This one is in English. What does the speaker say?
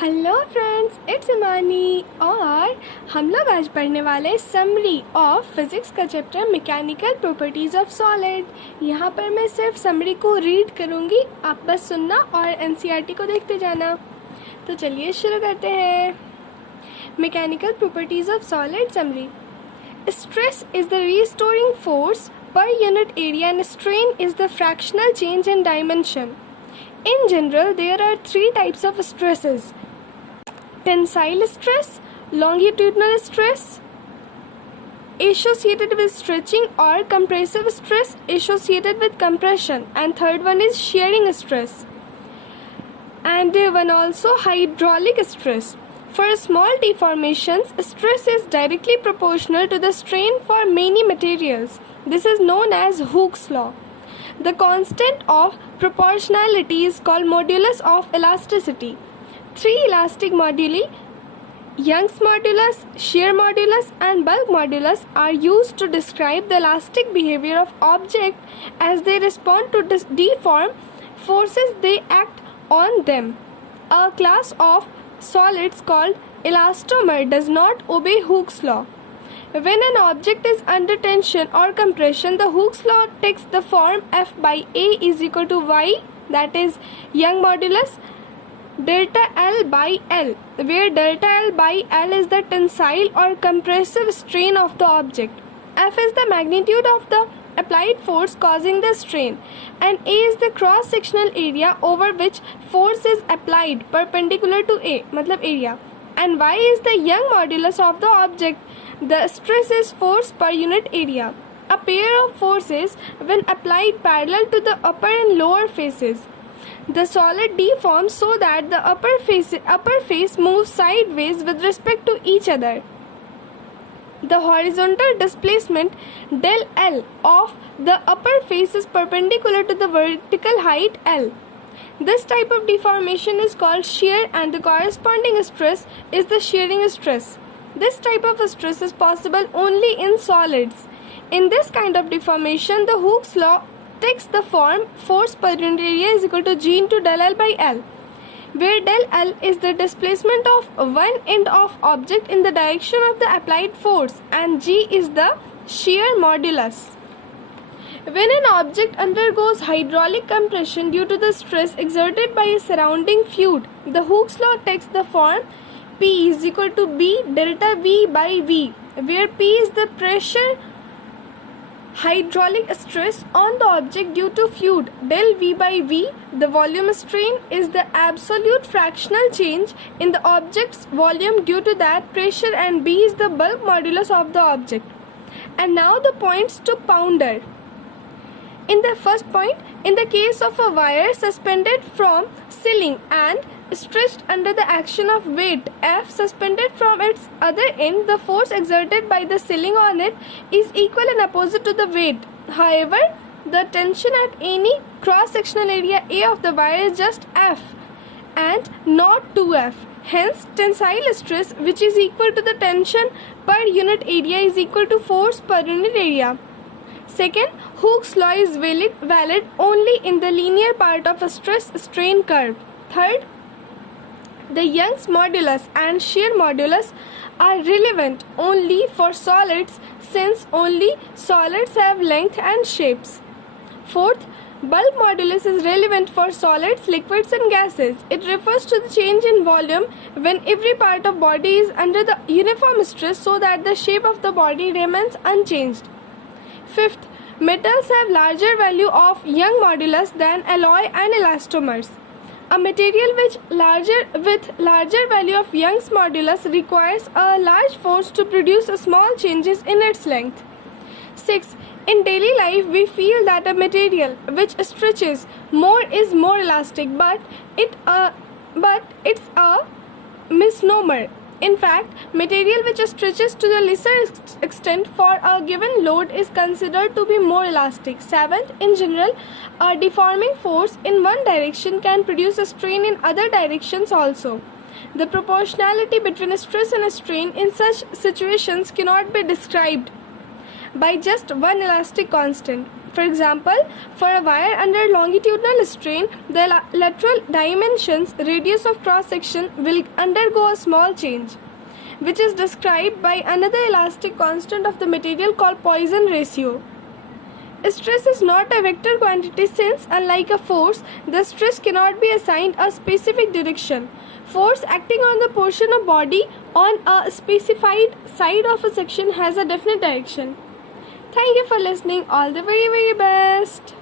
Hello friends, it's इमानी और हम लोग आज पढ़ने वाले समरी ऑफ फिज़िक्स का chapter mechanical properties of solid. यहाँ पर मैं सिर्फ समरी को रीड करूँगी, आप बस सुनना और एनसीईआरटी को देखते जाना। तो चलिए शुरू करते हैं। Mechanical properties of solid summary. Stress is the restoring force per unit area and strain is the fractional change in dimension. In general, there are three types of stresses: tensile stress, longitudinal stress associated with stretching, or compressive stress associated with compression, and third one is shearing stress, and one also hydraulic stress. For small deformations, stress is directly proportional to the strain for many materials. This is known as Hooke's law. The constant of proportionality is called modulus of elasticity. Three elastic moduli, Young's modulus, shear modulus, and bulk modulus, are used to describe the elastic behavior of objects as they respond to deform forces they act on them. A class of solids called elastomer does not obey Hooke's law. When an object is under tension or compression, the Hooke's law takes the form F by A is equal to Y, that is Young modulus, delta L by L, where delta L by L is the tensile or compressive strain of the object. F is the magnitude of the applied force causing the strain, and A is the cross-sectional area over which force is applied perpendicular to A, मतलब area, and Y is the Young modulus of the object. The stress is force per unit area. A pair of forces when applied parallel to the upper and lower faces. The solid deforms so that the upper face moves sideways with respect to each other. The horizontal displacement del L of the upper face is perpendicular to the vertical height L. This type of deformation is called shear, and the corresponding stress is the shearing stress. This type of stress is possible only in solids. In this kind of deformation, the Hooke's law takes the form force per unit area is equal to G into del L by L, where del L is the displacement of one end of object in the direction of the applied force, and G is the shear modulus. When an object undergoes hydraulic compression due to the stress exerted by a surrounding fluid, the Hooke's law takes the form P is equal to B delta V by V, where P is the pressure hydraulic stress on the object due to fluid, del V by V, the volume strain, is the absolute fractional change in the object's volume due to that pressure, and B is the bulk modulus of the object. And now the points to ponder. In the first point, in the case of a wire suspended from ceiling and stretched under the action of weight F suspended from its other end, the force exerted by the ceiling on it is equal and opposite to the weight. However, the tension at any cross-sectional area A of the wire is just F and not 2F. Hence, tensile stress, which is equal to the tension per unit area, is equal to force per unit area. Second, Hooke's law is valid only in the linear part of a stress-strain curve. Third, the Young's modulus and shear modulus are relevant only for solids, since only solids have length and shapes. Fourth, bulk modulus is relevant for solids, liquids, and gases. It refers to the change in volume when every part of body is under the uniform stress so that the shape of the body remains unchanged. Fifth, metals have larger value of Young modulus than alloy and elastomers. A material with larger value of Young's modulus requires a large force to produce small changes in its length. 6. In daily life, we feel that a material which stretches more is more elastic, but it's a misnomer. In fact, material which stretches to the lesser extent for a given load is considered to be more elastic. 7th, in general, a deforming force in one direction can produce a strain in other directions also. The proportionality between stress and strain in such situations cannot be described by just one elastic constant. For example, for a wire under longitudinal strain, the lateral dimensions radius of cross section will undergo a small change, which is described by another elastic constant of the material called Poisson ratio. Stress is not a vector quantity since, unlike a force, the stress cannot be assigned a specific direction. Force acting on the portion of body on a specified side of a section has a definite direction. Thank you for listening. All the very, very best.